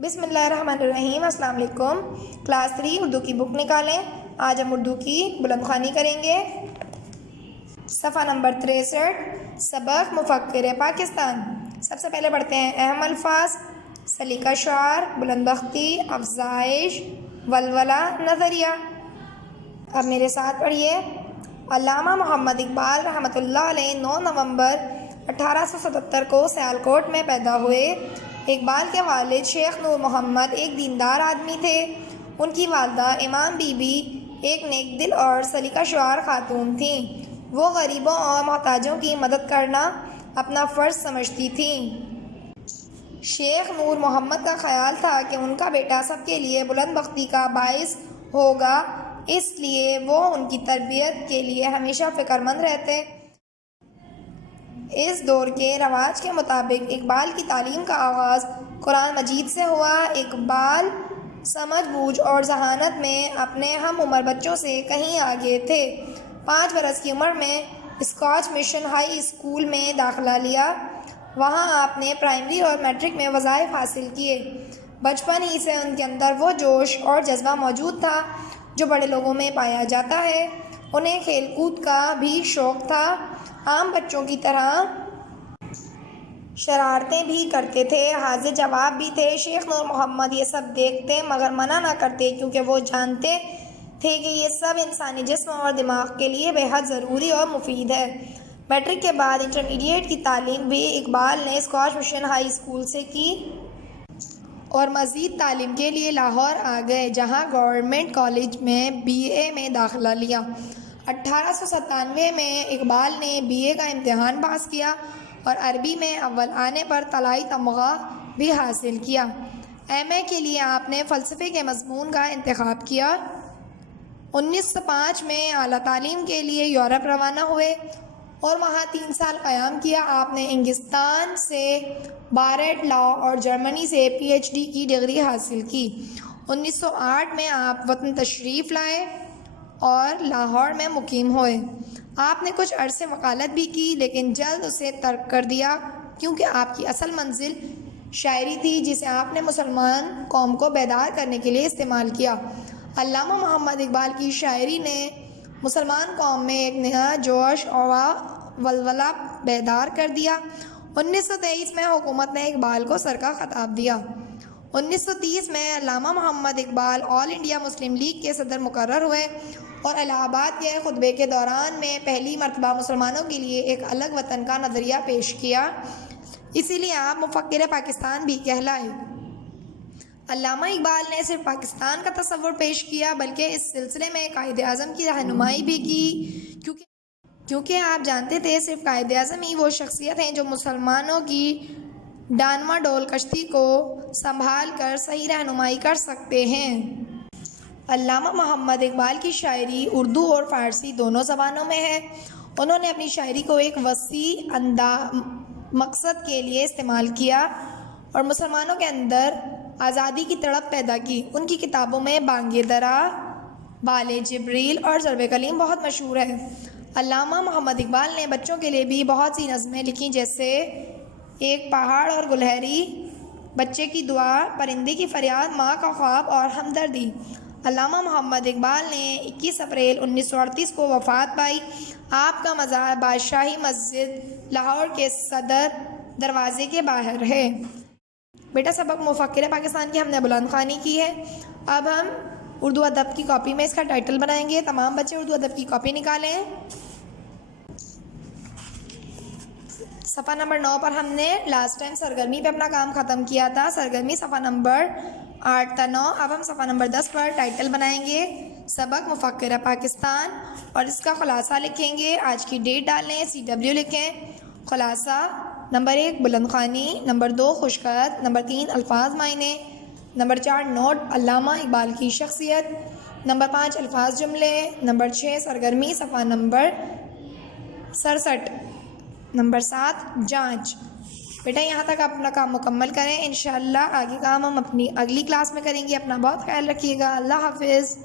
بسم اللہ الرحمن الرحیم۔ السلام علیکم۔ کلاس 3 اردو کی بک نکالیں۔ آج ہم اردو کی بلند خوانی کریں گے۔ صفحہ نمبر 63، سبق مفکر پاکستان۔ سب سے پہلے پڑھتے ہیں اہم الفاظ: سلیقہ شعار، بلند بختی، افزائش، ولولہ، نظریہ۔ اب میرے ساتھ پڑھیے۔ علامہ محمد اقبال رحمۃ اللہ علیہ 9 نومبر 1877 کو سیالکوٹ میں پیدا ہوئے۔ اقبال کے والد شیخ نور محمد ایک دیندار آدمی تھے۔ ان کی والدہ امام بی بی ایک نیک دل اور سلیقہ شعار خاتون تھیں۔ وہ غریبوں اور محتاجوں کی مدد کرنا اپنا فرض سمجھتی تھیں۔ شیخ نور محمد کا خیال تھا کہ ان کا بیٹا سب کے لیے بلند بختی کا باعث ہوگا، اس لیے وہ ان کی تربیت کے لیے ہمیشہ فکر مند رہتے۔ اس دور کے رواج کے مطابق اقبال کی تعلیم کا آغاز قرآن مجید سے ہوا۔ اقبال سمجھ بوجھ اور ذہانت میں اپنے ہم عمر بچوں سے کہیں آگے تھے۔ 5 برس کی عمر میں اسکاچ مشن ہائی اسکول میں داخلہ لیا۔ وہاں آپ نے پرائمری اور میٹرک میں وظائف حاصل کیے۔ بچپن ہی سے ان کے اندر وہ جوش اور جذبہ موجود تھا جو بڑے لوگوں میں پایا جاتا ہے۔ انہیں کھیل کود کا بھی شوق تھا۔ عام بچوں کی طرح شرارتیں بھی کرتے تھے، حاضر جواب بھی تھے۔ شیخ نور محمد یہ سب دیکھتے مگر منع نہ کرتے، کیونکہ وہ جانتے تھے کہ یہ سب انسانی جسم اور دماغ کے لیے بے حد ضروری اور مفید ہے۔ میٹرک کے بعد انٹرمیڈیٹ کی تعلیم بھی اقبال نے اسکاچ مشن ہائی اسکول سے کی اور مزید تعلیم کے لیے لاہور آ گئے، جہاں گورنمنٹ کالج میں BA میں داخلہ لیا۔ 1897 میں اقبال نے BA کا امتحان پاس کیا اور عربی میں اول آنے پر طلائی تمغہ بھی حاصل کیا۔ MA کے لیے آپ نے فلسفے کے مضمون کا انتخاب کیا۔ 1905 میں اعلیٰ تعلیم کے لیے یورپ روانہ ہوئے اور وہاں 3 سال قیام کیا۔ آپ نے انگلستان سے بارڈ لا اور جرمنی سے PhD کی ڈگری حاصل کی۔ 1908 میں آپ وطن تشریف لائے اور لاہور میں مقیم ہوئے۔ آپ نے کچھ عرصے وکالت بھی کی، لیکن جلد اسے ترک کر دیا کیونکہ آپ کی اصل منزل شاعری تھی، جسے آپ نے مسلمان قوم کو بیدار کرنے کے لیے استعمال کیا۔ علامہ محمد اقبال کی شاعری نے مسلمان قوم میں ایک نیا جوش اور ولولہ بیدار کر دیا۔ 1923 میں حکومت نے اقبال کو سر کا خطاب دیا۔ 1930 میں علامہ محمد اقبال آل انڈیا مسلم لیگ کے صدر مقرر ہوئے اور الہ آباد کے خطبے کے دوران میں پہلی مرتبہ مسلمانوں کے لیے ایک الگ وطن کا نظریہ پیش کیا، اسی لیے آپ مفکر پاکستان بھی کہلائے۔ علامہ اقبال نے صرف پاکستان کا تصور پیش کیا بلکہ اس سلسلے میں قائد اعظم کی رہنمائی بھی کی، کیونکہ آپ جانتے تھے صرف قائد اعظم ہی وہ شخصیت ہیں جو مسلمانوں کی ڈانما ڈول کشتی کو سنبھال کر صحیح رہنمائی کر سکتے ہیں۔ علامہ محمد اقبال کی شاعری اردو اور فارسی دونوں زبانوں میں ہے۔ انہوں نے اپنی شاعری کو ایک وسیع مقصد کے لیے استعمال کیا اور مسلمانوں کے اندر آزادی کی تڑپ پیدا کی۔ ان کی کتابوں میں بانگ درا، بال جبریل اور ضرب کلیم بہت مشہور ہے۔ علامہ محمد اقبال نے بچوں کے لیے بھی بہت سی نظمیں لکھیں، جیسے ایک پہاڑ اور گلہری، بچے کی دعا، پرندے کی فریاد، ماں کا خواب اور ہمدردی۔ علامہ محمد اقبال نے 21 اپریل 1938 کو وفات پائی۔ آپ کا مزار بادشاہی مسجد لاہور کے صدر دروازے کے باہر ہے۔ بیٹا سبق مفکر پاکستان کی ہم نے بلند خوانی کی ہے۔ اب ہم اردو ادب کی کاپی میں اس کا ٹائٹل بنائیں گے۔ تمام بچے اردو ادب کی کاپی نکالیں۔ صفحہ نمبر 9 پر ہم نے لاسٹ ٹائم سرگرمی پہ اپنا کام ختم کیا تھا۔ سرگرمی صفحہ نمبر 8 تا 9۔ اب ہم صفحہ نمبر 10 پر ٹائٹل بنائیں گے، سبق مفکر پاکستان، اور اس کا خلاصہ لکھیں گے۔ آج کی ڈیٹ ڈالیں، CW لکھیں۔ خلاصہ: نمبر 1 بلند خوانی، نمبر 2 خوشخط، نمبر 3 الفاظ معنی، نمبر 4 نوٹ علامہ اقبال کی شخصیت، نمبر 5 الفاظ جملے، نمبر 6 سرگرمی صفحہ نمبر 67، نمبر 7 جانچ۔ بیٹا یہاں تک آپ اپنا کام مکمل کریں۔ انشاءاللہ آگے کام ہم اپنی اگلی کلاس میں کریں گے۔ اپنا بہت خیال رکھیے گا۔ اللہ حافظ۔